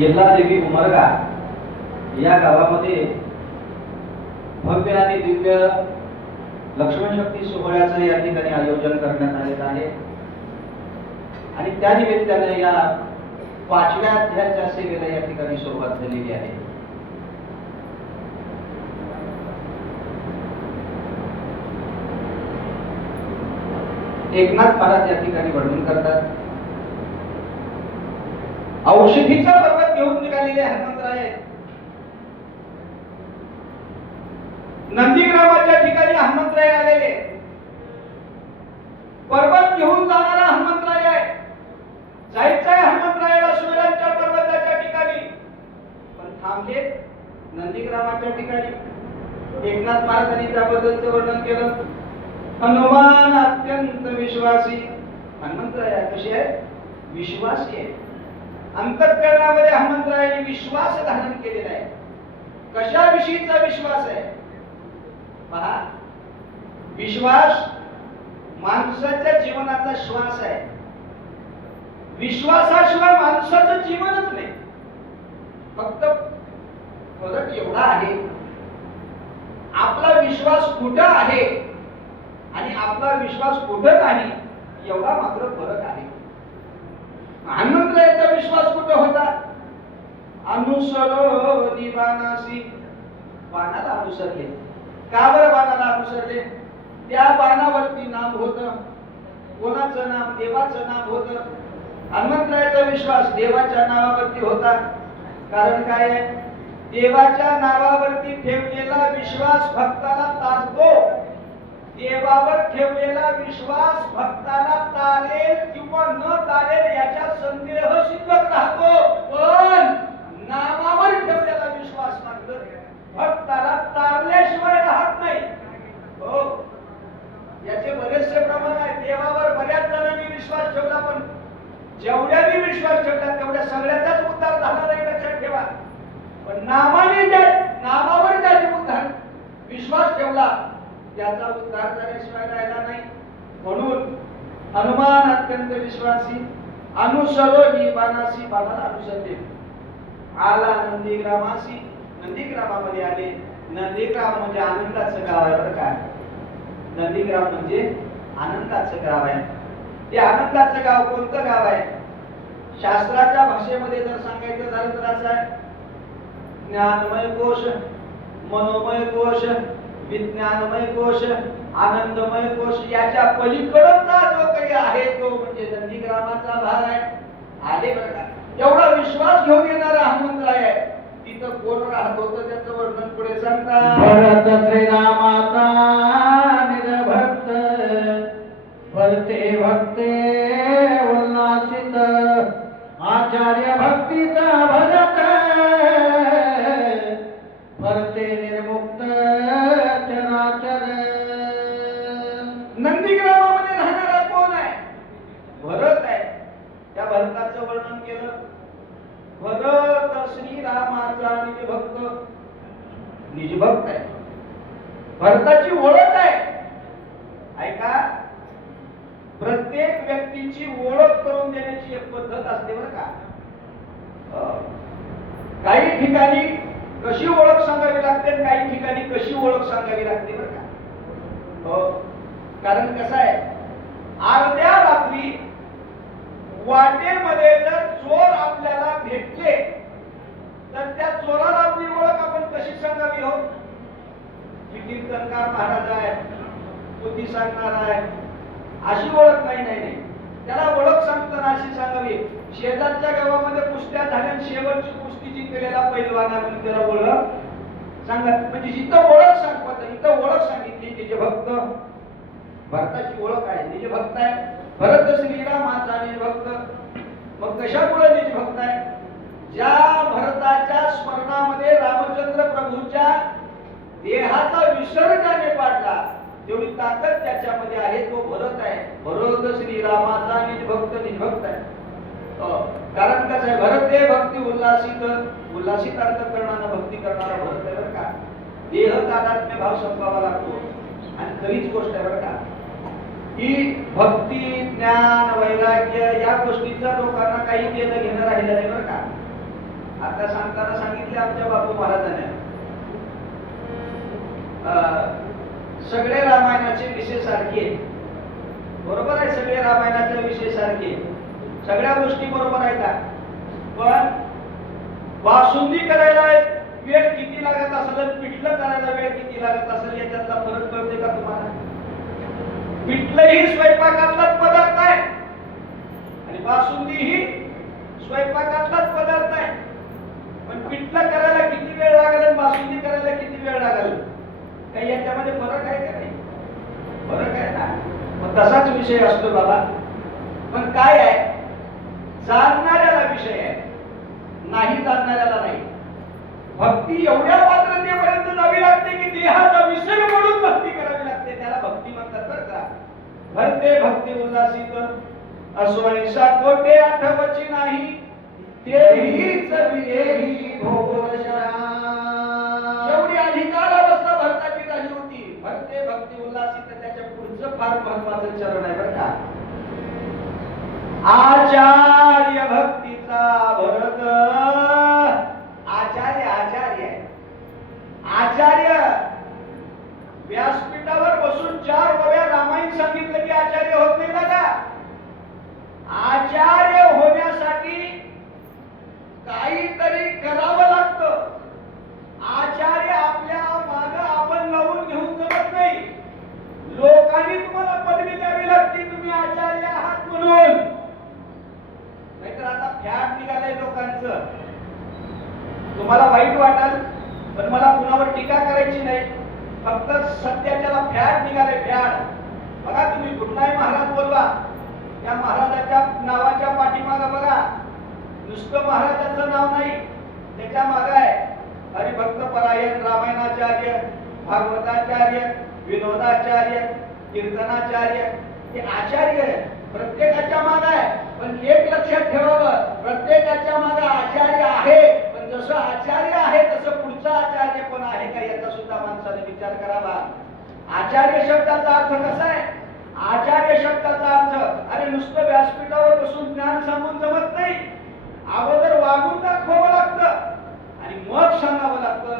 येल्लादेवी उमरगा या गावामध्ये भव्य आणि दिव्य लक्ष्मण शक्ती सोहळ्याचं या ठिकाणी आयोजन करण्यात आलेलं आहे आणि त्या निमित्ताने या 5व्या अध्यायाच्या सेवेला या ठिकाणी सुरुवात झालेली आहे. एकनाथ महाराज या ठिकाणी वर्णन करतात. औषधीचा पर्वत घेऊन निघालेले हनुमंतराय नंदीग्रामाच्या ठिकाणी हनुमंतराय आलेले. पर्वत घेऊन जाणारा हनुमंतराय आहे. जायचं आहे हनुमंतरायाला सुवेलांच्या पर्वताच्या ठिकाणी, पण थांबले नंदीग्रामाच्या ठिकाणी. एकनाथ महाराजांनी त्याबद्दलचं वर्णन केलं. हनुमान अत्यंत विश्वासी. हनुमंतराय कशी आहे? विश्वासी आहे. अंतःकरणामध्ये हनुमंतरायांनी विश्वास धारण केलेला आहे. कशाविषयीचा विश्वास आहे पहा. विश्वास माणसाच्या जीवनाचा श्वास आहे. विश्वासाशिवाय माणसाचं जीवनच नाही. फक्त फरक एवढा आहे, आपला विश्वास कुठं आहे आणि आपला विश्वास कुठं नाही एवढा मात्र फरक आहे. हनुमंतरायाचा विश्वास कुठं होता? अनुसरो निबानासी. बाणाला अनुसरले. का बरं बाणाला अनुसरले? त्या बाणावरती नाम होतं. कोणाचं नाम? देवाचं नाम होतं. हनुमंतरायाचा विश्वास देवाच्या नावावरती होता. कारण काय आहे? देवाच्या नावावरती ठेवलेला विश्वास भक्ताला तारतो. देवावर ठेवलेला विश्वास भक्ताला तारेल किंवा न तारेल याच्या संदेह शिल्लक राहतो, पण नामावर ठेवलेला विश्वास मात्र भक्ताला तारल्याशिवाय राहत नाही. हो, याचे बरेचसे प्रमाण आहे. देवावर बऱ्याच जणांनी विश्वास ठेवला, पण जेवढ्यानी विश्वास ठेवला तेवढ्या सगळ्याचाच उद्धार झाला नाही, लक्षात ठेवा. पण नामावर ज्याने उद्धार विश्वास ठेवला त्याचा उद्धार झाल्याशिवाय राहिला नाही. म्हणून हनुमान अत्यंत विश्वासी. अनुसरो निबानासी. बाणाला अनुसरले. आला नंदीग्रामासी. नंदीग्रामामध्ये आले. नंदीग्राम म्हणजे आनंदाचं गाव आहे बरं का. नंदीग्राम म्हणजे आनंदाचं गाव आहे. ते आनंदाचं गाव कोणतं गाव आहे? शास्त्राच्या भाषेमध्ये जर सांगायचं झालं तर असं आहे, ज्ञानमय कोश, मनोमय कोश, विज्ञानमय कोश, आनंदमय कोश. याच्या पलीकडचा जो काही आहे तो म्हणजे नंदीग्रामाचा भाग आहे. आले बरं का. एवढा विश्वास घेऊन येणारा हनुमंतराय आहे. तिथं कोण राहत होतं त्याचं वर्णन पुढे सांगतात. भरत श्रीरामाचा निरभक्त, भरते भक्ते उल्हासित, आचार्य भक्तीचा भरत, भरते निर्मुक्त चराचर. नंदीग्रामामध्ये राहणारा कोण आहे? भरत आहे. त्या भरताचं वर्णन केलं. भरत श्रीरामाचा निजभक्त. निजभक्त आहे. भरताची ओळख आहे. ऐका, प्रत्येक व्यक्तीची ओळख करून देण्याची एक पद्धत असते बरं का. काही ठिकाणी कशी ओळख सांगावी लागते, काही ठिकाणी कशी ओळख सांगावी लागते बरं का. कारण कसं आहे, अर्ध्या रात्री वाटेमध्ये जर चोर आपल्याला भेटले तर त्या चोराला आपली ओळख आपण कशी सांगावी? हो, कीर्तनकार महाराज आहे, बुद्धी सांगणार आहे, अशी ओळख नाही. त्याला ओळख सांगताना अशी सांगावी, शेजारच्या गावामध्ये कुस्त्या झाल्या, शेवटची कुस्ती जिंकलेला पैलवान आहे म्हणून त्याला ओळख सांगा. म्हणजे जिथं ओळख सांगतात इथं ओळख सांगितली. निजभक्त. भरताची ओळख आहे, निजभक्त आहे. भरत श्रीरामाचा निजभक्त. मग कशामुळे निजभक्त आहे? ज्या भरताच्या स्मरणामध्ये रामचंद्र प्रभूच्या देहाचा विसर्गाने पाडला तेवढी ताकद त्याच्यामध्ये आहे, तो भरत आहे. भरत श्रीरामाचा निजभक्त आहे. कारण कसं आहे, भरत हे भक्ती उल्हासित. उल्हासित अंतःकरणानं भक्ती करणारा भरत आहे बरं का. देह तादात्म्य भाव संपावा लागतो. आणि खरीच गोष्ट आहे बरं का की भक्ती, ज्ञान, वैराग्य या गोष्टीचं लोकांना काही देणं घेणं राहिलं नाही बरं का. आता सांगताना सांगितले आमच्या बापू महाराजांनी सगळे रामायणाचे विषय सारखे आहेत. बरोबर आहे, सगळे रामायणाचे विषय सारखे, सगळ्या गोष्टी बरोबर आहेत का? पण बासुंदी करायला वेळ किती लागत असेल, पिठलं करायला वेळ किती लागत असेल, याच्यातला फरक कळते का तुम्हाला? पिठलं ही स्वयंपाकातलाच पदार्थ आहे आणि बासुंदी ही स्वयंपाकातलाच पदार्थ आहे. पण पिठलं करायला किती वेळ लागेल आणि बासुंदी करायला किती वेळ लागेल, काही याच्यामध्ये फरक आहे का? नाही, फरक आहे ना. मग तसाच विषय असतो बाबा. पण काय आहे, जाणणाऱ्याला विषय आहे, नाही जाणणाऱ्याला नाही. भक्ती एवढ्या पात्रतेपर्यंत जावी लागते की देहाचा विसर म्हणून भक्ती करावी लागते, त्याला भक्ती म्हणतात बरं का. भरते भक्ती उल्लासित असोयसा कोटे आठवची नाही, तेहीच विदेही भोगोशा. एवढी अधिकार अवस्था भरताची झाली होती. भरते भक्ती उल्लासित, त्याच्या पुढचं फार महत्वाचं चरण आहे बरं का. आचार्य भक्तीचा भरत, आचार्य आचार्य आचार्य व्यासपीठावर बसून 4 ओव्या रामायण सांगितलं की आचार्य होत नाही दादा. आचार्य होण्यासाठी काहीतरी करावं लागतं. आचार्य आपल्या माग आपण लावून घेऊन जमत नाही. लोकांनी तुम्हाला पदवी द्यावी लागते, तुम्ही आचार्य आहात म्हणून. नाहीतर आता फॅट निघालंय लोकांचं. तुम्हाला वाईट वाटेल, पण मला कुणावर टीका करायची नाही. फक्त सत्याच्याला फॅट निघाले, फॅट. बघा तुम्ही कुठलाही महाराज बोलवा, त्या महाराजाच्या नावाच्या पाठीमागं बघा, नुसतं महाराजाचं नाव नाही, त्याच्या मागे आहे हरिभक्त परायण, रामायणाचार्य, भागवताचार्य, विनोदाचार्य, कीर्तनाचार्य. हे आचार्य प्रत्येकाच्या मागे आहे. पण एक लक्षात ठेवावं, प्रत्येकाच्या मागे आचार्य आहे, पण जसं आचार्य आहे तसं पुढचा आचार्य पण आहे का, याचा सुद्धा माणसाने विचार करावा. आचार्य शब्दाचा अर्थ कसा आहे? आचार्य शब्दाचा अर्थ, अरे नुसतं व्यासपीठावर बसून ज्ञान सांगून जमत नाही. अगोदर वागून दाखवावं लागतं आणि मग सांगावं लागतं.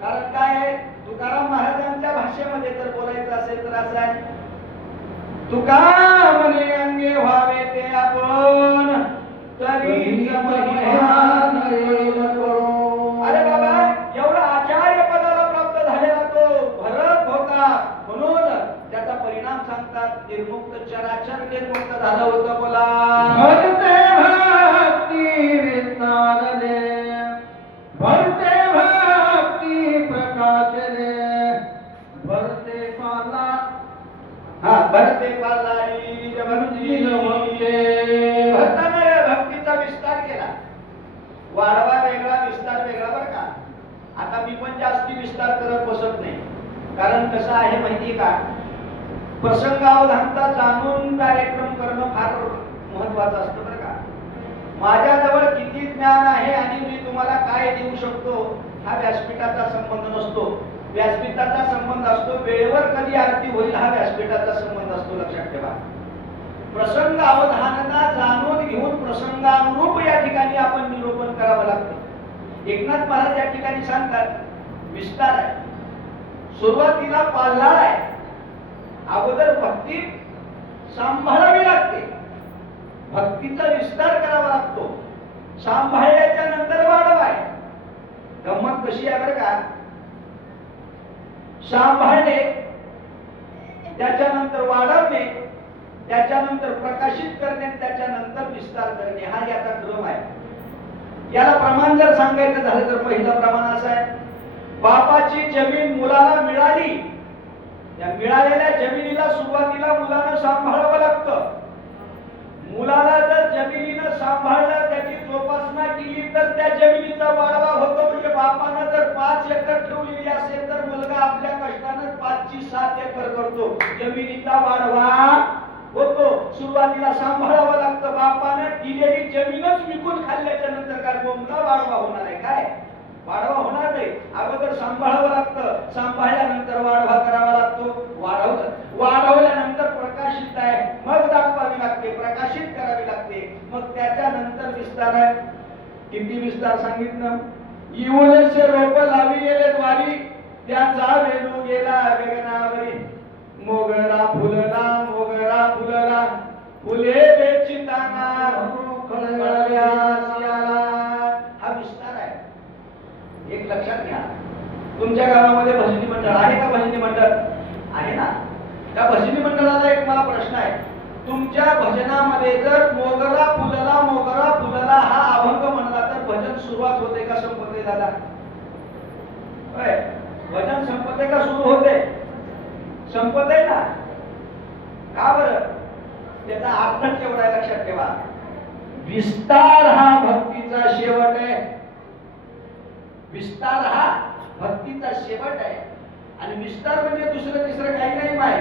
कारण काय आहे, तुकाराम महाराजांच्या भाषेमध्ये जर बोलायचं असेल तर असं आहे, तुका म्हणे अंगे व्हावे ते आपण, तरी अरे बाबा, एवढा आचार्य पदाला प्राप्त झालेला तो भरत होता, म्हणून त्याचा परिणाम सांगतात निर्मुक्त, चराचर निर्मुक्त झालं होतं. बोला भरते भक्ती विस्तारले, भरते भक्ती प्रकाशले, भरते पाला, हा भरते पालारी जमती नमते. भरताने भक्तीचा विस्तार केला. वाढवा वेगळा, विस्तार वेगळा बरं का. आता मी पण जास्ती विस्तार करत बसत नाही, कारण कसं आहे माहितीये का, प्रसंगावधानता जाणून कार्यक्रम करणं फार महत्वाचं असतं बरं का. माझ्याजवळ किती ज्ञान आहे आणि मी तुम्हाला काय देऊ शकतो हा व्यासपीठाचा संबंध नसतो. व्यासपीठाचा संबंध असतो वेळेवर कधी आरती होईल हा व्यासपीठाचा संबंध असतो, लक्षात ठेवा. प्रसंग अवधानता जाणून घेऊन प्रसंगानुरूप या ठिकाणी आपण निरूपण करावं लागतं. एकनाथ महाराज या ठिकाणी सांगतात विस्तार आहे, सुरुवातीला पाल्हाळ आहे. अगोदर भक्ती सांभाळावी लागते, भक्तीचा विस्तार करावा लागतो, सांभाळल्याच्या नंतर वाढवाय. गंमत कशी आहे बरं का, सांभाळणे, त्याच्यानंतर वाढवणे, त्याच्यानंतर प्रकाशित करणे, त्याच्यानंतर विस्तार करणे, हा याचा क्रम आहे. याला प्रमाण जर सांगायचं झालं तर पहिलं प्रमाण असं आहे, बापाची जमीन मुलाला मिळाली, या मिळालेल्या जमिनीला सुरुवातीला मुलानं सांभाळावं लागतं. मुलाला जर जमिनीनं सांभाळलं, त्याची जोपासना केली तर त्या जमिनीचा वाढवा होतो. म्हणजे बापानं जर 5 एकर ठेवलेली असेल तर मुलगा आपल्या कष्टानं 5 ची 7 एकर करतो, जमिनीचा वाढवा होतो. सुरुवातीला सांभाळावं लागतं. बापानं दिलेली जमीनच विकून खाल्ल्याच्या नंतर काय मुलगा वाढवा होणार आहे? काय वाढवा होणार नाही. अगोदर सांभाळावं लागतं, सांभाळल्यानंतर वाढवा करावा लागतो. वाढवल्यानंतर प्रकाशित आहे, मग दाखवावी लागते, प्रकाशित करावी लागते, मग त्याच्यानंतर विस्तार आहे. किती विस्तार विस्तार सांगितलं. इवलसे रोप लावी गेले द्वारी, त्याचा वेणू गेला गगनावरी. मोगरा फुलला, फुले बेचिताना कळल्या सियाला. हा विस्तार आहे. एक लक्षात घ्या, तुमच्या गावामध्ये भजनी मंडळ आहे का? भजनी मंडळ आहे ना? त्या भजनी मंडळाला एक मला प्रश्न आहे. तुमच्या भजनामध्ये जर मोगरा फुलला हा अभंग म्हणला तर भजन सुरुवात होते का संपते दादा? होय, भजन संपते का सुरू होते? संपते ना. का बरं? त्याचा अर्थ केवढा आहे लक्षात ठेवा. विस्तार हा भक्तीचा शेवट आहे. विस्तार हा भक्तीचा शेवट आहे. आणि विस्तार म्हणजे दुसरं तिसरं काही नाही माय.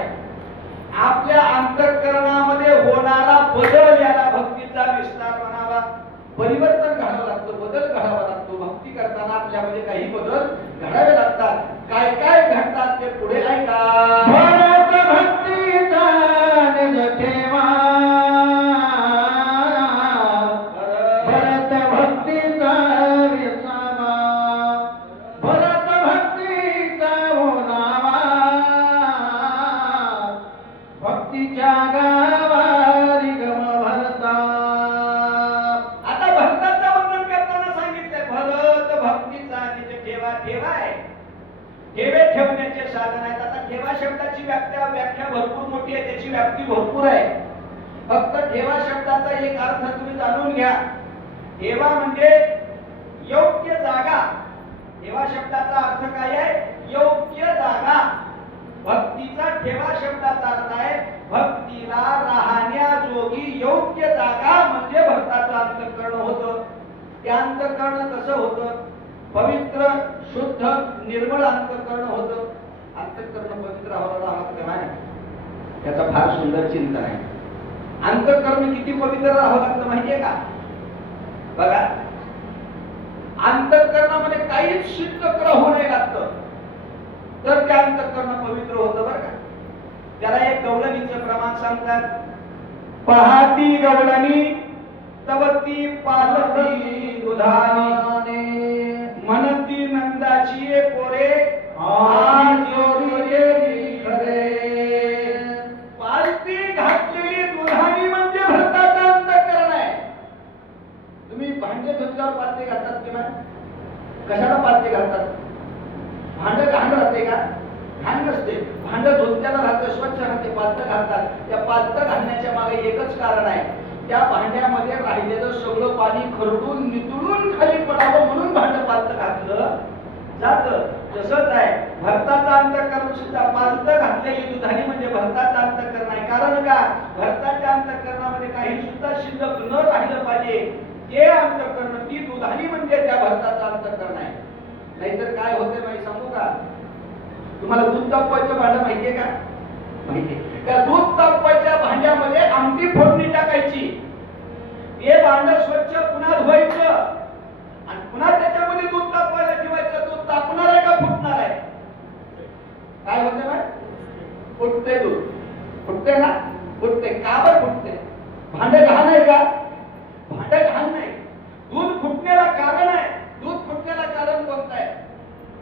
आपल्या अंतःकरणामध्ये होणारा बदल याला भक्तीचा विस्तार म्हणावा. परिवर्तन घडावं लागतं, बदल घडावा लागतो. भक्ती करताना आपल्यामध्ये काही बदल घडावे लागतात. काय काय घडतात ते पुढे ऐका. भरत भक्तीचा निज ठेवा, भरत भक्तीचा विसावा, भरत भक्तीचा ओलावा, भक्तीच्या गावारी गम भरता. आता भक्ताचं वर्णन करताना सांगितलंय भरत भक्तीचा निज ठेवा. ठेवाय ठेवे ठेवण्याचे साधन आहेत. आता ठेवा शब्दाची व्याख्या भरपूर मोठी आहे, त्याची व्याप्ती भरपूर आहे. फक्त ठेवा शब्दाचा एक अर्थ तुम्ही जाणून घ्या. ठेवा म्हणजे योग्य जागा. ठेवा शब्दाचा अर्थ काय आहे? योग्य जागा. भक्तीचा ठेवा शब्दाचा अर्थ आहे भक्तीला राहण्याजोगी योग्य जागा म्हणजे भक्ताचं अंतःकरण होतं. ते अंतःकरण कसं होतं? पवित्र, शुद्ध, निर्मळ अंतःकरण होतं. अंतःकरण पवित्र व्हावं लागतं. त्याचा फार सुंदर चिंतन आहे. अंतःकरण किती पवित्र राहावं लागतं माहितीये का? बघा, अंतःकरणामध्ये काहीच शिल्लक राहू नये लागतं तर त्या अंतःकरण पवित्र होतं बरं का. त्याला एक गवळणीचं प्रमाण सांगतात. पहाती गवळणी तवती पालती दुधानी, म्हणती नंदाची पोरे आज योगी खरे. पालती घातलेली दुधानी म्हणजे भरताचं अंतःकरण आहे. तुम्ही भांडे धुतल्यावर पालती घालतात किंवा कशाला पालती घालतात? भांड घाण राहते का? घाण नसते. भांड धुतल्याला राहतं, स्वच्छ राहते, पालतं घालतात. त्या पालतं घालण्याच्या मागे एकच कारण आहे. त्या भांड्यामध्ये राहिलेलं सगळं पाणी खरडून नितळून खाली पडावं म्हणून भांड पालतं घातलं जातं. तसंच आहे भरताचं अंतःकरण सुद्धा. पालतं घातलेली दुधानी म्हणजे भरताचं अंतःकरण आहे. कारण का? भरताच्या अंतःकरणामध्ये काही सुद्धा शिल्लक न राहिलं पाहिजे. ते अंतःकरण, ती दुधानी म्हणजे त्या भरताचं अंतःकरण आहे. नाहीतर काय होते माहिती सांगू का? तुम्हाला दूध तापवायचं भांड माहितीये का? माहितीये. त्या दूध तापवायच्या भांड्यामध्ये आमटी फोडणी टाकायची. हे भांड स्वच्छ पुन्हा धुवायचं आणि पुन्हा त्याच्यामध्ये दूध तापवायला ठेवायचं. दूध तापणार आहे का फुटणार आहे? काय होते माहिती? फुटते दूध. फुटते ना? फुटते. का बरं फुटते? भांड घाण आहे का? भांड घाण नाही. दूध फुटण्याला कारण आहे. दूध फुटण्याला कारण कोणतं आहे?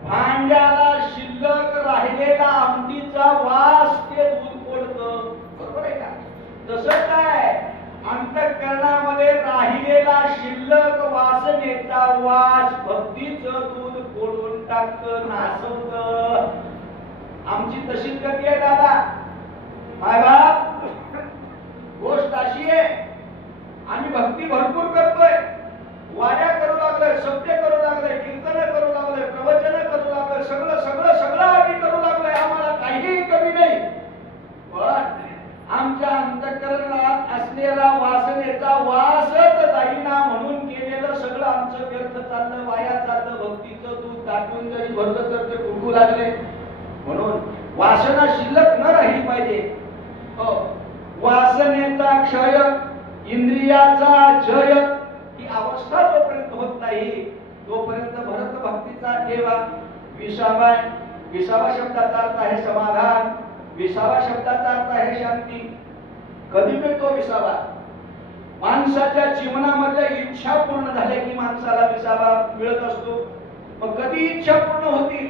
भांड्याला शिल्लक राहिलेला आमटीचा वास ते दूध फोडतं. बरोबर आहे का? तसं काय अंतःकरणामध्ये राहिलेला शिल्लक वासनेचा वास भक्तीचं दूध फोडून टाकतं, नासवतं. आमची तशीच गती आहे दादा. माय बाप, गोष्ट अशी आहे आम्ही भक्ती भरपूर करतोय. वाड्या करू लागलोय, सत्य करू लागलोय, कीर्तन करू लागलोय, प्रवचन करू लागलोय, सगळं सगळं सगळं आम्ही करू लागलोय. आम्हाला काहीही कमी नाही. पण आमच्या अंतःकरणात असलेला वासनेचा वासच जाईना म्हणून केलेलं सगळं आमचं व्यर्थ चाललं, वाया चाललं. भक्तीचं दूध दाटून जरी भरलं तर ते टुटू लागले. म्हणून वासना शिल्लक न राहिली पाहिजे. हो, वासनेचा क्षय, इंद्रियाचा जय ही अवस्था जोपर्यंत होत नाही तोपर्यंत भरत भक्तीचा ठेवा. विसावा, विसावा शब्दाचा अर्थ आहे समाधान. विसावा शब्दाचा अर्थ आहे शांती. कधी मिळतो विसावा? माणसाच्या जीवनामध्ये इच्छा पूर्ण झाल्या की माणसाला विसावा मिळत असतो. मग कधी इच्छा पूर्ण होतील?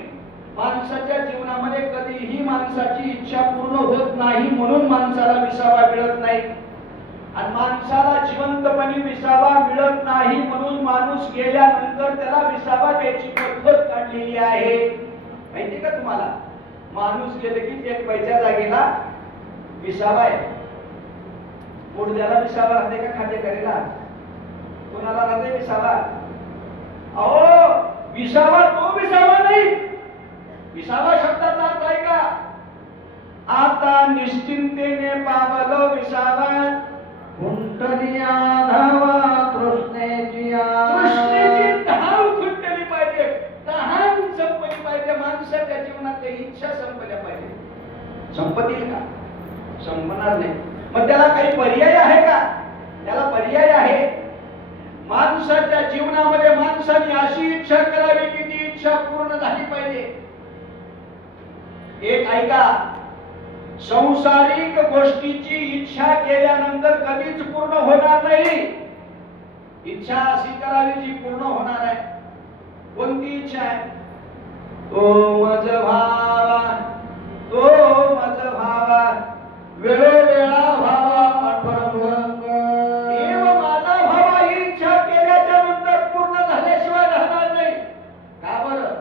माणसाच्या जीवनामध्ये कधीही माणसाची इच्छा पूर्ण होत नाही म्हणून माणसाला विसावा मिळत नाही. आणि माणसाला जिवंतपणे विसावा मिळत नाही म्हणून माणूस गेल्यानंतर त्याला विसावा द्यायची पद्धत काढलेली आहे. माहिती का तुम्हाला? माणूस गेले की ते पैच्या जागेला विसावा आहे. मुडद्याला विसावा राहते का खाते करेला? कोणाला राहते विसावा? अहो, विसावा तो विसावा नाही. विसावा शब्दाचा अर्थ आहे का? आता निश्चिंतेने पावलो विसावा, कुंटलिया धावा तृष्णेची कृष्णेची धाव खुंटली पाहिजे, तहान संपली पाहिजे. माणसाच्या जीवनातल्या इच्छा संपल्या पाहिजे. संपतील का? संपणार नाही. मग त्याला काही पर्याय आहे का? त्याला पर्याय आहे. माणसाच्या जीवनामध्ये माणसाने अशी इच्छा करावी की ती इच्छा पूर्ण झाली पाहिजे. एक ऐका, संसारिक गोष्टीची इच्छा केल्यानंतर कधीच पूर्ण होणार नाही. इच्छा अशी करावी जी पूर्ण होणार आहे. कोणती इच्छा आहे? तो मज भावा, तो मज भावा, वेळोवेळा भावा आठवण देव माझा भावा. ही इच्छा केल्याच्या नंतर पूर्ण झाल्याशिवाय राहणार नाही. का बरं?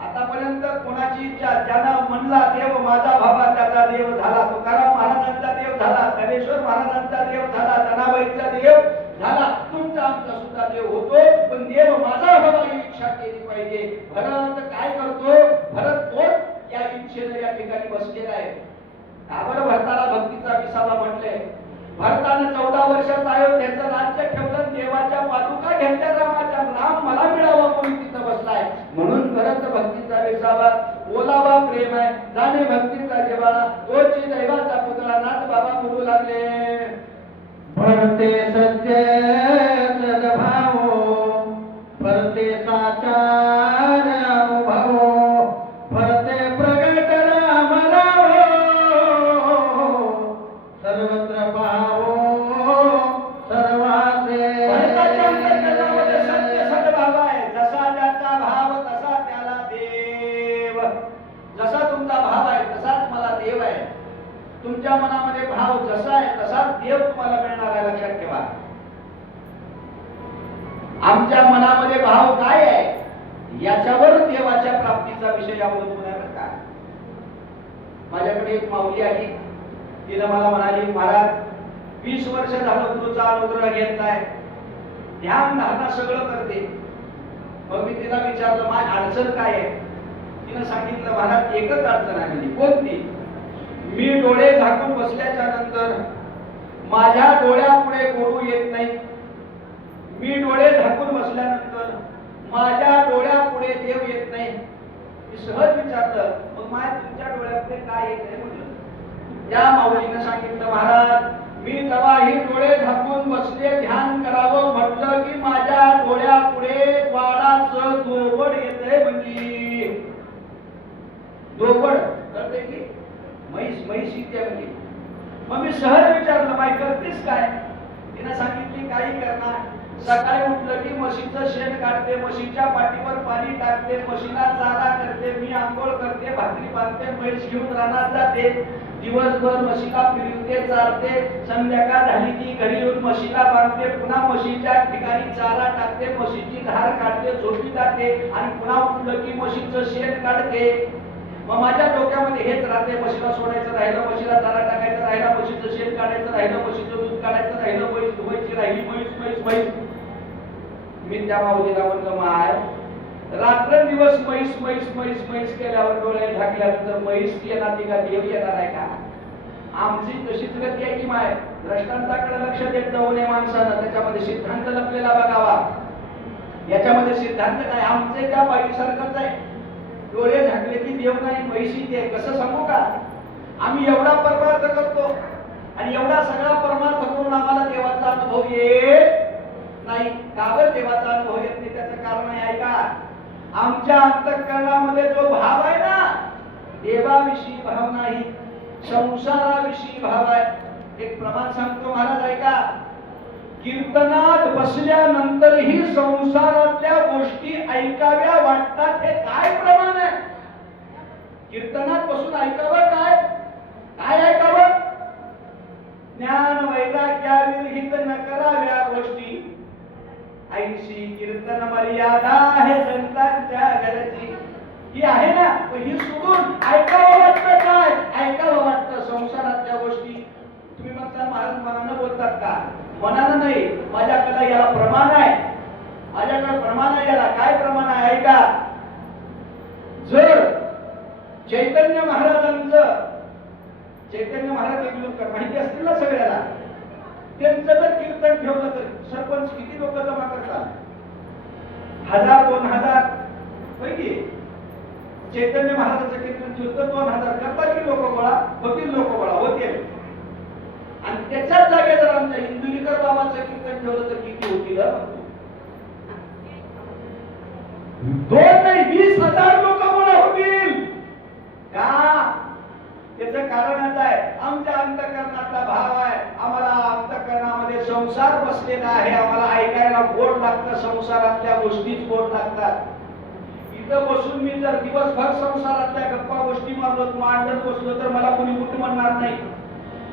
आतापर्यंत कोणाची इच्छा ज्यानं म्हणला देव माझा भावा त्याचा देव झाला, तुकाराम महाराजांचा देव झाला, ज्ञानेश्वर महाराजांचा देव झाला, जनाबाईचा देव झाला, तुमचा आमचा सुद्धा देव होतो. पण देव माझा भावा ही इच्छा केली पाहिजे. भरत काय करतो? भरत तोच या इच्छेने या ठिकाणी बसलेला आहे. का बरं भरताला भक्तीचा विसावा म्हटले? भरतानं 14 वर्षाचा अयोध्येचं राज्य ठेवलं, देवाच्या पादुका घेतल्या रामाच्या, राम मला मिळावा म्हणून तिथं बसलाय. म्हणून भरत भक्तीचा विसावा, ओलावा प्रेम आहे, जाणे भक्तीचा जिव्हाळा, तोची दैवाचा पुतळा. नाथ बाबा बोलू लागले, भरते सत्य सद्भावो, भरते साचार अनुभवो, भरते प्रगट राम रावो, सर्वत्र पाहावो सर्वाचे. भरताच्या अंतःकरणामध्ये सत्य सद्भाव आहे. जसा ज्याचा भाव तसा त्याला देव. जसा तुमचा भाव आहे तसाच मला देव आहे. तुमच्या मनामध्ये भाव जसा आहे तसाच देव तुम्हाला मिळणार आहे. लक्षात ठेवा. आमच्या मनामध्ये भाव काय आहे याच्यावर देवाच्या प्राप्तीचा विषय अवलंबून आहे. बरं का? माझ्याकडे एक माऊली आली. तिने मला म्हणाली, महाराज 20 वर्ष झालं गुरुचा अनुग्रह घेतलाय, ध्यान धारणा सगळं करते. मग मी तिला विचारलं माझी अडचण काय आहे? तिने सांगितलं, महाराज एकच अडचण आहे. म्हणजे कोणती? मी डोळे झाकून बसल्याच्या नंतर माझ्या डोळ्यापुढे गुरु येत नाही. मी डोळे झाकून बसल्यानंतर माझ्या डोळ्यापुढे देव येत नाही. मी सहज विचारलं, मग माझ्या तुमच्या डोळ्यापुढे काय येत आहे म्हटलं. त्या माऊलीने सांगितलं, महाराज मी जेव्हाही डोळे झाकून बसले ध्यान करावं म्हटलं की माझ्या डोळ्यापुढे वाडाचं दोबड येते. म्हणजे दोबड कळते की म्हैस, म्हैस इथे म्हणजे. मग मी सहज विचारलं, माय करतेस काय? तिने सांगितली, काही करणार. सकाळी उठलं की म्हशीचं शेण काढते, म्हशीच्या पाठीवर पाणी टाकते, म्हशीला चारा करते, मी आंघोळ करते, भाकरी बांधते, म्हैस घेऊन रानात जाते, दिवसभर म्हशीला फिरवते, चारते, संध्याकाळ झाली की घरी येऊन म्हशीला बांधते, पुन्हा म्हशीच्या ठिकाणी चारा टाकते, म्हशीची धार काढते, झोपी जाते आणि पुन्हा उठलं की म्हशीचं शेण काढते. मग माझ्या डोक्यामध्ये हेच राहते, म्हशीला सोडायचं राहिलं, म्हशीला चारा टाकायचं राहिला, म्हशीचं शेण काढायचं राहिलं, म्हशीचं दूध काढायचं राहिलं, म्हैस धुवायची राहिली, म्हैस म्हैस म्हैस. मी त्या माऊलीला म्हणलं, माय रात्रंदिवस म्हैस म्हैस म्हैस म्हैस केल्यावर डोळे झाकल्यानंतर म्हैस येणार ती का देव येणार आहे का? आमची तशीच गती आहे की माय. दृष्टांताकडे लक्ष देत जाऊ नये माणसानं, त्याच्यामध्ये सिद्धांत लपलेला बघावा. याच्यामध्ये सिद्धांत काय? आमचे त्या बाईसारखंच आहे. डोळे झाकले की देव नाही, म्हैस येते. कसं सांगू का? आम्ही एवढा परमार्थ करतो आणि एवढा सगळा परमार्थ करून आम्हाला देवाचा अनुभव येत नाही. का बरं देवाचा अनुभव येत नाही? त्याचं कारण आहे का? आमच्या अंतःकरणामध्ये जो भाव आहे ना, देवाविषयी भाव नाही, संसाराविषयी भाव आहे. एक प्रमाण सांगतो महाराज ऐका. कीर्तनात बसल्यानंतरही संसारातल्या गोष्टी ऐकाव्या वाटतात, हे काय प्रमाण आहे? कीर्तनात बसून ऐकावं काय? काय ऐकावं? ज्ञान वैराग्याविरहित न कराव्या गोष्टी, ऐंशी कीर्तन मर्यादा आहे संतांच्या घरची, ही आहे ना. ही सोडून ऐकावं वाटतं काय? ऐकावं वाटतं संसारातल्या गोष्टी. तुम्ही म्हणता महाराज मनानं बोलतात का? मनानं नाही, माझ्याकडे याला प्रमाण आहे, माझ्याकडे प्रमाण आहे. याला काय प्रमाण आहे? ऐका. जर चैतन्य महाराजांचं, चैतन्य महाराज एक लोक माहिती असतील ना सगळ्याला, त्यांचं जर कीर्तन ठेवलं तर सरपंच किती लोक जमा करतात? 1000 2000 पैकी चैतन्य महाराजांचं कीर्तन ठेवलं 2000 करतात की लोक गोळा होतील? लोक गोळा होतील. आणि त्याच्याच जागे जर आमच्या इंदुरीकर बाबाचं कीर्तन ठेवलं तर किती होतील? 2 नाही 20,000 लोक गोळा होतील. का? त्याचं कारणच आहे, आमच्या अंतःकरणातला भाव आहे. आम्हाला अंतःकरणामध्ये संसार बसलेला आहे, आम्हाला ऐकायला गोड लागतं, संसारातल्या गोष्टीच गोड लागतात. इथं बसून मी जर दिवसभर संसारातल्या गप्पा गोष्टी मांडत बसलो तर मला कोणी कुठे म्हणणार नाही,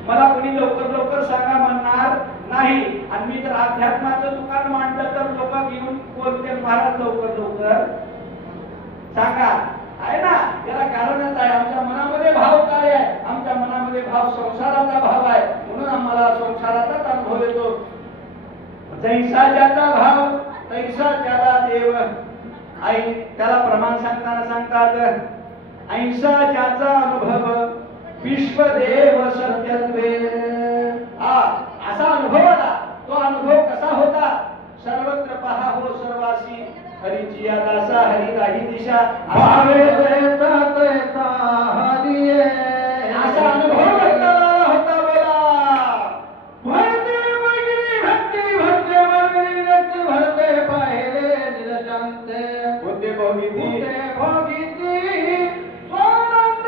मला कोणी लवकर लवकर सांगा म्हणणार नाही. आणि मी जर अध्यात्माचं दुकान मांडलं तर लोक घेऊन बोलते महाराज लवकर लवकर सांगा, आहे ना. याला कारणच आहे, आमच्या मनामध्ये भाव काय आहे? आमच्या मनामध्ये भाव संसाराचा भाव आहे, म्हणून आम्हाला संसाराचाच अनुभव येतो. जैसा ज्याचा भाव तैसा त्याला देव, आई त्याला प्रमाण सांगताना सांगतात, ऐसा ज्याचा अनुभव विश्वदेव सत्यत्वे. असा अनुभव आला. तो अनुभव कसा होता? सर्वत्र पहा हो सर्वासी, हरीची या दासा हरी राही दिशा, भावे तैसा तैसा हरिये. असा अनुभव भेटला होता. बोला भरते मगिरी भक्ती भरते मगिरी व्यक्ती भरते पाहिले निरशांते होते भोगिती होते भोगिती स्वानंद.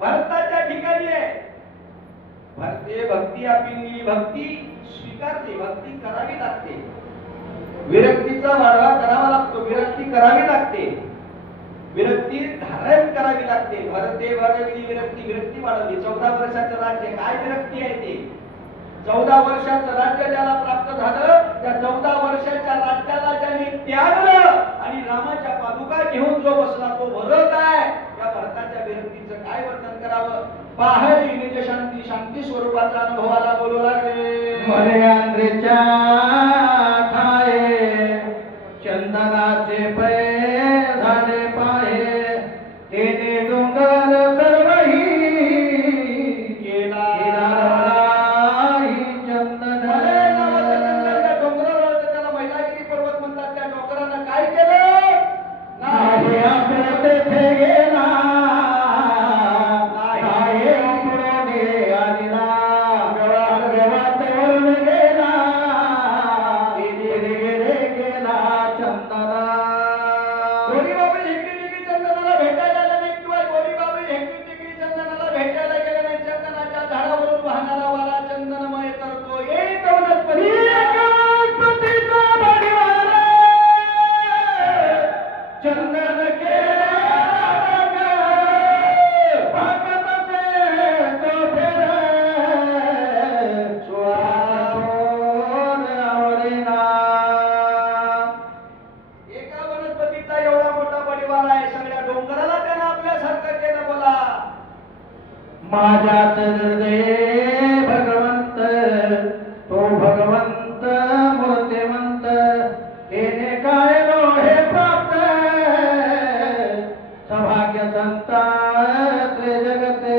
भरताच्या ठिकाणी आहे. भरते भक्ती आपली भक्ती स्वीकारते, भक्ती करावी लागते, विरक्तीचा वाढवा करावा लागतो, विरक्ती करावी लागते, विरक्ती धारण करावी लागते. भरते वाढवली विरक्ती, विरक्ती वाढवली. 14 वर्षाचं राज्य, काय विरक्ती आहे ते? 14 वर्षाचं राज्य ज्याला प्राप्त झालं, त्या 14 वर्षाच्या राज्याला ज्याने त्यागलं आणि रामाच्या पादुका घेऊन जो बसला तो भरत आहे. त्या भरताच्या विरक्तीचं काय वर्णन करावं? पाहली निज शांती, शांती स्वरूपाचा अनुभवाला बोलू लागले. मरे आंध्रेच्या ठाये चंदनाचे पै झाले पाहे, तेने डोंगर सर्वही केला चंदन. डोंगरावर त्याला मैलागिरी पर्वत म्हणतात. त्या डोंगरानं काय केलं? नाही आपण तेथे गेला, नाही पुढे आलेला, गवात वरून गेला, गेला चंदना. गोरीबाबा हेक्टी चंदनाला भेटायला आले नाही, किंवा गोरीबाबा हेक्टी चंदनाला भेटायला गेले नाही. चंदनाच्या झाडावरून वाहणारा वारा चंदनमय करतो. एक वनस्पती वनस्पतीचा परिवार चंदन के भगतचे तो फेर आवडेना. एका वनस्पतीचा एवढा मोठा परिवार आहे, सगळ्या डोंगराला त्यानं आपल्यासारखं केलं. बोला माझ्याच हृदय भगवंत, तो भगवंत मूर्तिमंत, तेने काय हे प्राप्त सौभाग्य संता जगते.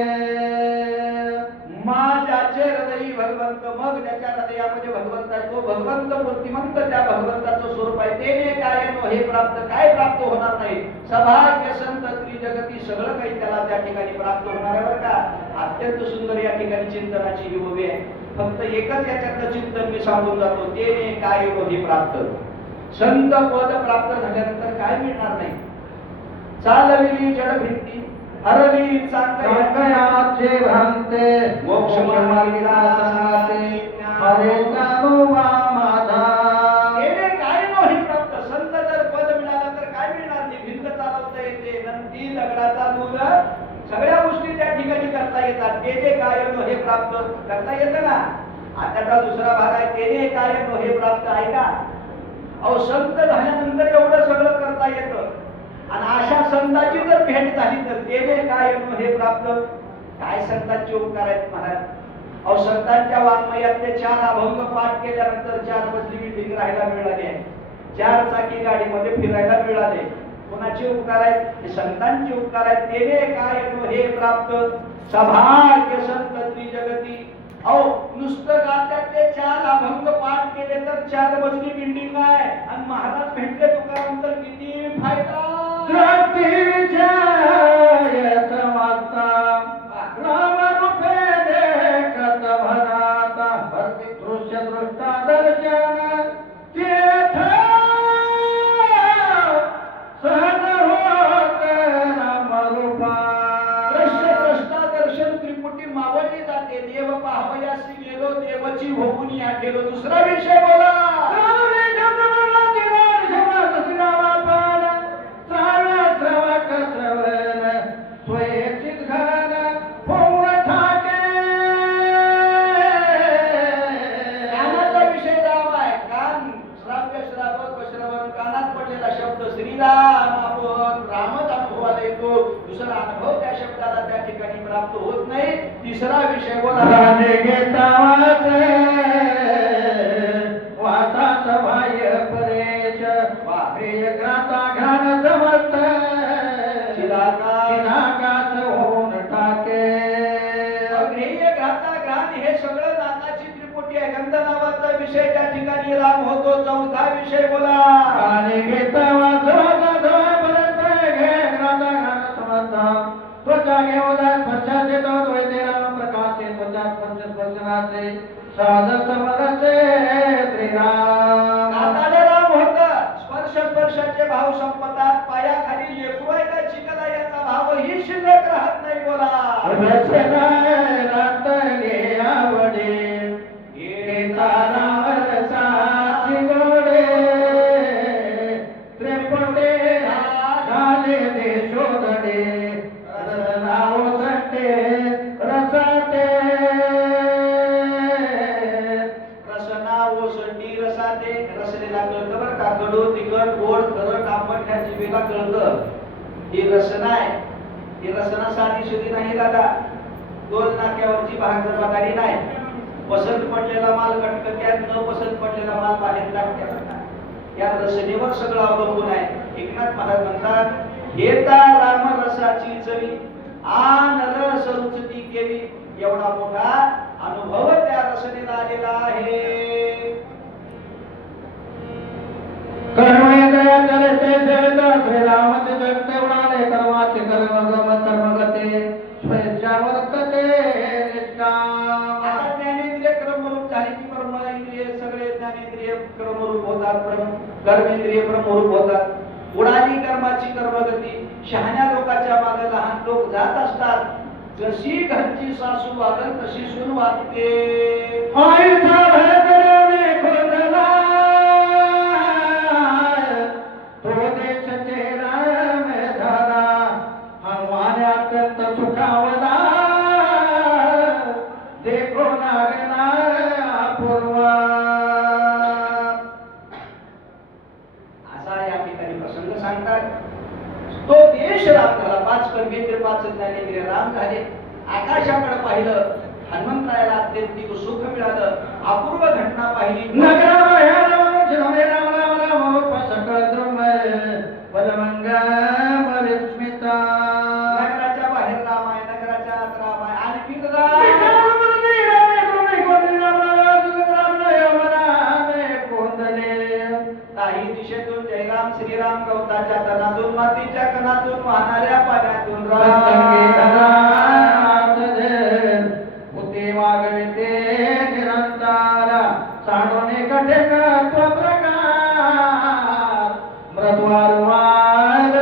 माझ्याचे हृदयी भगवंत, मग त्याच्या हृदयामध्ये भगवंत आहे. तो भगवंत मूर्तिमंत त्या भगवंताचं स्वरूप आहे. तेने काय हे प्राप्त, काय प्राप्त होणार नाही? सौभाग्य संत त्रिजगती, सगळं काही त्याला त्या ठिकाणी प्राप्त होणार आहे. बरं का, अत्यंत सुंदर या ठिकाणी चिंतनाची ही उभी आहे. फक्त एकच याच्यातलं चिंतन मी सांगून जातो, तेने काय हे प्राप्त. संत पद प्राप्त झाल्यानंतर काय मिळणार नाही? चालविली जडभिंती हरली चांगयाचे भ्रांते मोक्ष मार्गिला सांगते हरे ज्ञानोबा माझा येणे काय नाही प्राप्त. संत जर पद मिळालं तर काय मिळणार नाही. भिंत चालवता येते, नंदी दगडाचा दूर सगळ्या गोष्टी त्या ठिकाणी करता येतात. ते जे काय नो हे प्राप्त करता येतं ना. आता दुसरा भाग आहे तेने काय नो हे प्राप्त आहे का. अहो संत झाल्यानंतर एवढं सगळं करता येतं आणि अशा संतांची जर भेट झाली तर तेने काय नो हे प्राप्त. काय संतांचे उपकार आहेत महाराज. अहो संतांच्या वाङ्मयातले 4 अभंग पाठ केल्यानंतर 4 मजली बिल्डिंग राहायला मिळाली, 4 चाकी गाडीमध्ये फिरायला मिळाले. कोणाचे उपकार आहेत. हे संतांचे उपकार आहेत. तेने काय नो हे प्राप्त सभाग्य संत त्रिजगती. अहो नुसतं गात्यातले 4 अभंग पाठ केले तर 4 मजली बिल्डिंग आहे आणि महाराज भेटले तुकाराम तर किती फायदा. क्रांतीच्या समाजता रामरूपे देखत भराता भरती दृश्य दृष्टा दर्शन तीर्थ सहज होत रामरूपा. दृश्य दृष्टा दर्शन त्रिपुटी मावळली जाते. देव पाहावयासी गेलो देवाची होऊन या गेलो. दुसरा विषय बोला. श्रीराम आपण रामच अनुभवाला येतो. दुसरा अनुभव त्या शब्दाला त्या ठिकाणी प्राप्त होत नाही. तिसरा विषय बोला. घेता वाचाच बाह्य परेश प्रिय ग्राता घाण जमत चिरागाच होऊन टाके. अग्रेय घाता घाण हे सगळं नाकाची त्रिपुटी आहे. गंध नावाचा विषय त्या ठिकाणी राम होतो. 4था विषय बोला. आणि घेता त्वचा घेऊन स्पर्शाचे तो द्वैते राम प्रकाशे त्वचा स्पर्श स्पर्शनाचे सहज समरसे श्रीराम. नाकाला राम होतं. स्पर्श स्पर्शाचे भाव संपतात. पायाखाली लेकरू आहे का चिकला याचा भाव ही शिल्लक राहत नाही. बोला. रचनाय रातले आवडे गीता राम रसाची गोडे त्रिपुटे झाले देशोदडे रसनाव संडे रसाते रसना ओसंडी रसाते. रसनेला कळतं बरं का. कडू तिखट गोड खरट आंबट ह्या जिभेला कळतं. ही रसना आहे. ही रसना साधी सुधी नाही दादा. दोन नाक्यावरची भागजबादारी नाही. पसंत पडलेला माल कटकट्यात, न पसंत पडलेला माल बाहेर टाकत्यात. या रसनेवर सगळं अवलंबून आहे. एकनाथ महाराज म्हणतात हेता राम रसाची चवी आन रस रुचती केवी. एवढा मोठा अनुभव त्या रसनेला आलेला आहे. कर्मे दया चलते सेविता श्रीरामचे जगते उडाले कर्माचे कर्मगते स्वेच्छा वर्तते निष्काम. आता ज्ञानेंद्रिय क्रमरूप झाली की कर्मेंद्रिय सगळे ज्ञानेंद्रिय क्रमरूप होतात. कर्मेंद्रिय क्रमरूप होतात. उडाली कर्माची कर्मगती. शहाण्या लोकांच्या मागे लहान लोक जात असतात. जशी घरची सासू वागल तशी सून वागते. आईचा भयकरणे खोदला तो देश चेहरा में झाला हनुमान अत्यंत सुखावला देखो लागला अपूर्वा. असा या ठिकाणी प्रसंग सांगतात. तो देश राम झाला. 5 कर्मेंद्रिय 5 ज्ञानेंद्रिय राम झाले. आकाशाकडे पाहिलं. हनुमंतरायाला अत्यंत सुख मिळालं. अपूर्व घटना पाहिली. नगराच्या बाहेर राम आहे. नगराच्या आत राम आहे. आणखी काही दिशेतून जयराम श्रीराम गवताच्या तणातून मातीच्या कणातून वाहणाऱ्या पाण्यातून मागविते निरंतर साडोने कठे प्रकार मृद्वार वार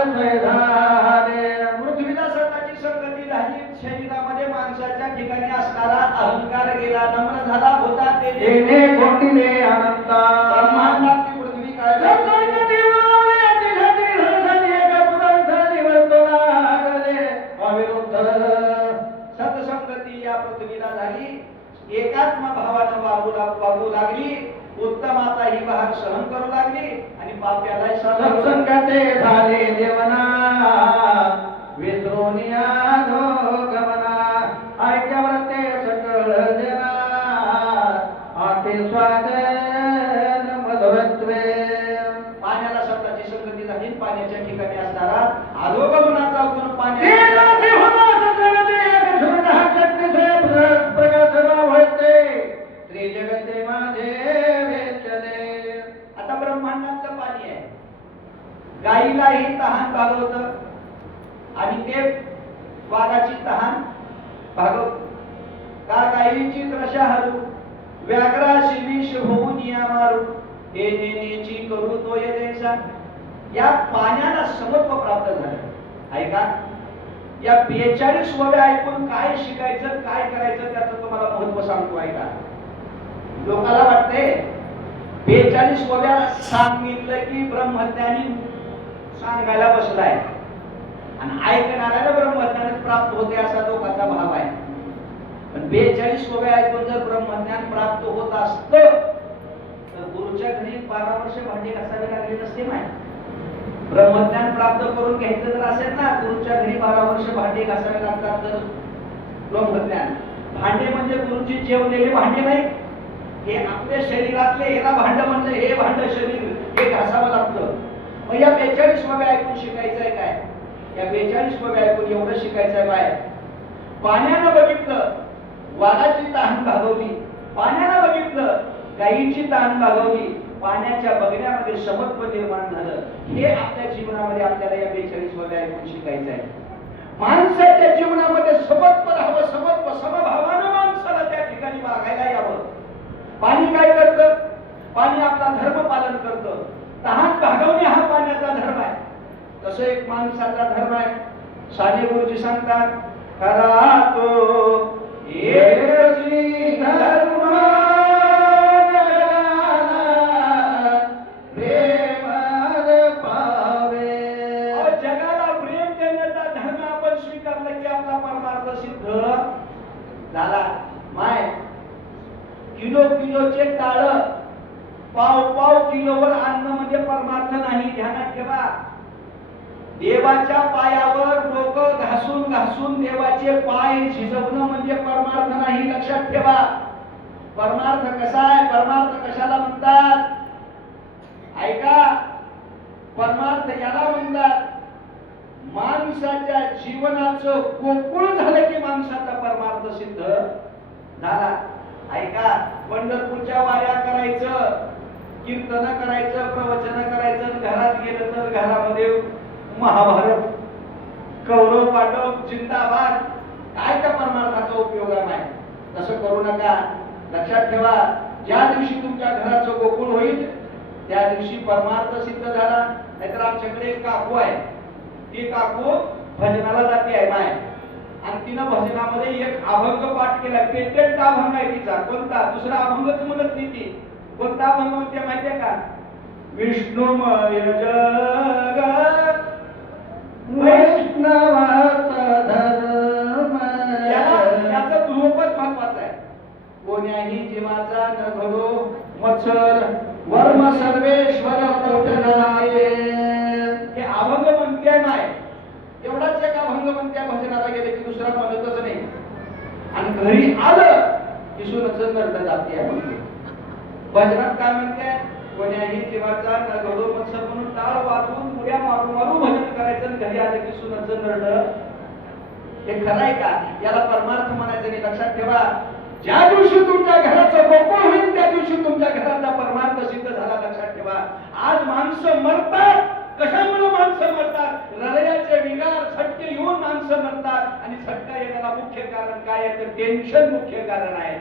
ठिकाणी असणारा अहंकार गेला, नम्र झाला होता ते येणे कोटिले अनंता ब्रह्मांडातली पृथ्वी काय सत्संग देवावले अतिशय हरसनी एका पुरांसनी वर्तुला लागले अविरुद्ध सत्संगती या पृथ्वीला झाली, एकात्म भावानं वागू लागली, उत्तमाचा ही बहार सहन करू लागली आणि पाप्यालाही सहन करू लागली. सत्संगाते झाले देवना विद्रोनिया गमना ऐक्यावर ते सकळ जना आते स्वादन मधुरत्वे पाण्याला शब्दाची संगती झाली, पाण्याच्या ठिकाणी असणारा अधोगमनाचा गुण ते पाण्यात नाथे होता सत्संगते एक सुरता शक्ती से प्रकाशवा होते त्रिजगते माझे वेचले. आता ब्रह्मांडातलं पाणी आहे, गाईलाही तहान भागवतं आणि ते वाघाची तहान भागवत. का गायीची त्रषा हरू व्याघ्राशी विष होऊन या मारू हे नेनेची करू तो ये देसा. या पाण्याला समत्व प्राप्त झालं. ऐका, या 42 वव्या ऐकून काय शिकायचं काय करायचं त्याचं तुम्हाला महत्व सांगतो. ऐका, लोकांना वाटते 42 वव्या सांगितलं की ब्रह्मज्ञानी सांगायला बसलाय आणि ऐकणाऱ्याला ब्रह्मज्ञान प्राप्त होते असा लोकांचा भाव आहे. पण 42 वव्या ऐकून जर ब्रह्मज्ञान प्राप्त होत असतं तर गुरुच्या घरी 12 वर्ष भांडे घासावे लागले नसते. माहिती, ब्रह्मज्ञान प्राप्त करून घ्यायचं जर असेल ना, गुरुच्या घरी 12 वर्ष भांडे घासावे लागतात. तर ब्रह्मज्ञान भांडे म्हणजे गुरुची जेवलेले भांडे नाही, हे आपल्या शरीरातले याला भांड म्हणलं, हे भांड शरीर हे घासावं लागतं. मग या 42 वव्या ऐकून शिकायचं आहे काय? या 42 वव्या ऐकून एवढं शिकायचं आहे काय? पाण्यानं बघितलं वाघाची तहान भागवली, पाण्यानं बघितलं गायीची तहान भागवली, पाण्याच्या बघण्यामध्ये समत्व निर्माण झालं. हे आपल्या जीवनामध्ये आपल्याला या 42 वव्या ऐकून शिकायचं आहे. माणसाच्या जीवनामध्ये समत्व राहावं, समत्व समभावानं माणसाला त्या ठिकाणी वागायला यावं. पाणी काय करतं? पाणी आपला धर्म पालन करतं. तहान भागवणे हा पाण्याचा धर्म आहे. तसं एक माणसाचा धर्म आहे. साने गुरुजी सांगतात, खरा तो एकची धर्म प्रेमात पावे. जगाला प्रेम देण्याचा धर्म आपण स्वीकारला की आपला परमार्थ सिद्ध झाला. माय किलोचे टाळ पाव किलोवर आणणं म्हणजे परमार्थ नाही. ध्यानात ठेवा, देवाच्या पायावर डोकं घासून देवाचे पाय झिजवणं म्हणजे परमार्थ नाही. लक्षात ठेवा, परमार्थ कसा आहे? परमार्थ कशाला म्हणतात? ऐका, परमार्थ याला म्हणतात माणसाच्या जीवनाचं गोकुळ झालं की माणसाचा परमार्थ सिद्ध झाला. ऐका, पंढरपूरच्या वाऱ्या करायचं, कीर्तन करायचं, प्रवचन करायचं, घरात गेलं तर घरामध्ये महाभारत, कौरव पांडव जिंदाबाद, काय त्या परमार्थाचा उपयोग आहे? तसं करू नका. लक्षात ठेवा, ज्या दिवशी तुमच्या घराचं गोकुळ होईल त्या दिवशी परमार्थ सिद्ध झाला. नाहीतर आमच्याकडे एक काकू आहे, ती काकू भजनाला जाते आहे माय, आणि तिनं भजनामध्ये एक अभंग पाठ केला. पेटेंट अभंग आहे तिचा. कोणता? दुसरा अभंगच म्हणत नाही ती. कोणता अभंग म्हणते माहितीये का? विष्णुमय जग वैष्णवाचा धर्म. याचं ध्रुवपद महत्वाचं आहे. कोण्याही जीवाचा न घडो मत्सर वर्म सर्वेश्वर पोटनाये. हे अभंग म्हणते नाही. एवढाच एक अभंग म्हणते भजनाला गेले की दुसरा म्हणतच नाही. आणि घरी आलं की सुनचं नरड जाते. भजनात काय म्हणते? कोण्याही जीवाचा न घडो मत्सर म्हणून टाळ वाजवून उड्या मारू भजन करायचं. घरी आलं की सुनचं नरड. हे खरं आहे का? याला परमार्थ म्हणायचं नाही. लक्षात ठेवा, ज्या दिवशी तुमच्या घराचं गोकुळ होईल त्या दिवशी तुमच्या घराचा परमार्थ सिद्ध झाला. लक्षात ठेवा, आज माणसं मरतात. कशामुळे माणसं मरतात? हृदयाचे विकार झटके येऊन माणसं मरतात. आणि झटका येण्याला मुख्य कारण काय आहे? तर टेन्शन मुख्य कारण आहे.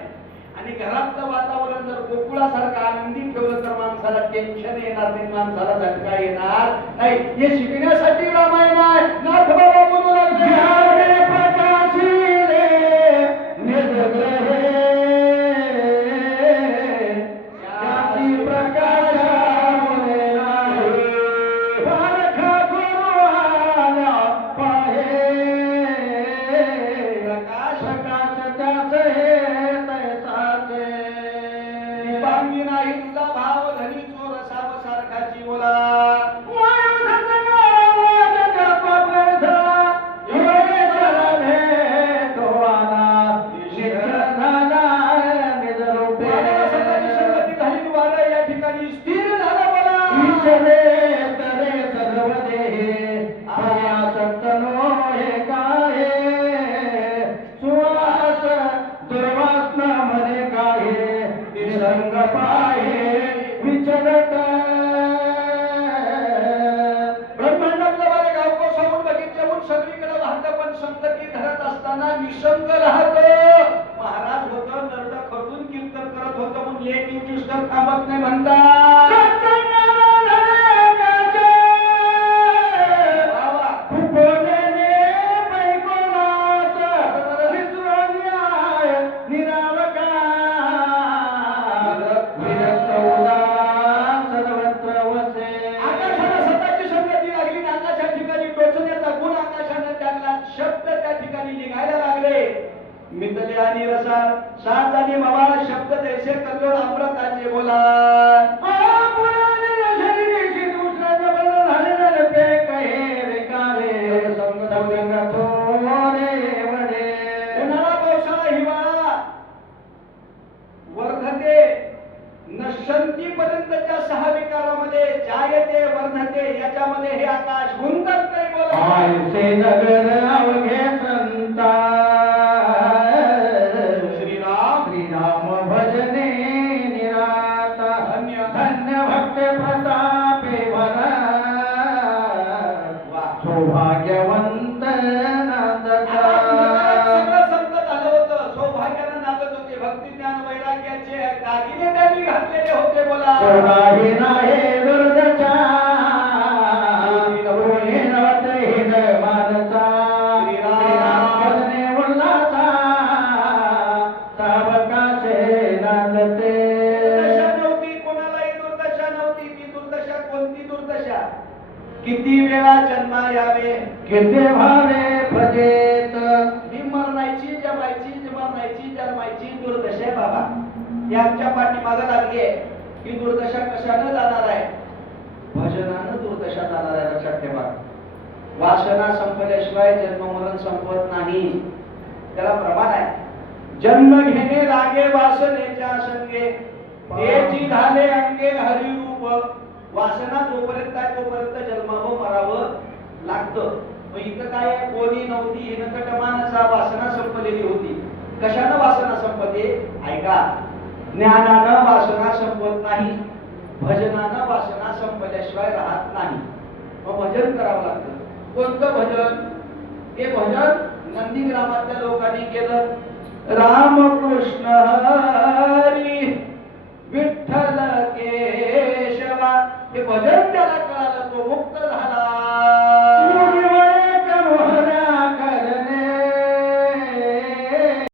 आणि घरातलं वातावरण जर गोकुळासारखं आनंदी ठेवलं तर माणसाला टेन्शन येणार नाही, माणसाला झटका येणार नाही. हे शिकण्यासाठी रामायण आहे. नाथ बाबा म्हणू लागले, जगाच हे तैसाचे पांगी नाही तुझा भाव धनी चोर साव सारखाची बोला या ठिकाणी स्थिर झाला बोला ब्रह्मांडातलं बरं गाव कोसळून बघितल्याहून सगळीकडे वाहतं पण संगती धरत असताना निसंग राहत महाराज होतं नरड खटून कीर्तन करत होतं म्हणून एक इंच थांबत नाही म्हणतात मितले आणि रसा सात आणि मावा शब्द तैसे कल्लोळ अमृताचे बोला उन्हाळा पावसाळा हिवाळा वर्धते नशंती पर्यंतच्या सहा विकारामध्ये जायते वर्धते याच्यामध्ये हे आकाश गुंतत तरी बोला नगर अवघे संता सौभाग्यवंत संत झालं होतं सौभाग्यानं नाचत होते भक्ती ज्ञान वैराग्याचे दागिने त्यांनी घातलेले होते बोला नाही दुर्दशा नवतहीन मानसा श्रीराम उल्हासा सावकाशे नांदते दुर्दशा नव्हती कोणालाही दुर्दशा नव्हती ती दुर्दशा कोणती दुर्दशा किती वेळा जन्मा यावे किती भावे भजेत ही मरणाची जन्मायची दुर्दशा आहे बाबा ही आमच्या पाठीमागं लागली आहे ही दुर्दशा कशानं जाणार आहे भजनानं दुर्दशा जाणार आहे लक्षात ठेवा वासना संपल्याशिवाय जन्म मरण संपत नाही त्याला प्रमाण आहे जन्म घेणे लागे वासनेच्या संगे तेची झाले अंगे हरिरूप वासना जोपर्यंत आहे तोपर्यंत जन्मावं मरावं लागतं मग इथं काय कोणी नव्हती हिनकट मानसा वासना संपलेली होती कशानं वासना संपते ऐका ज्ञानानं वासना संपत नाही भजनानं वासना संपल्याशिवाय राहत नाही मग भजन करावं लागतं कोणतं भजन ते भजन नंदीग्रामातल्या लोकांनी केलं रामकृष्ण हरी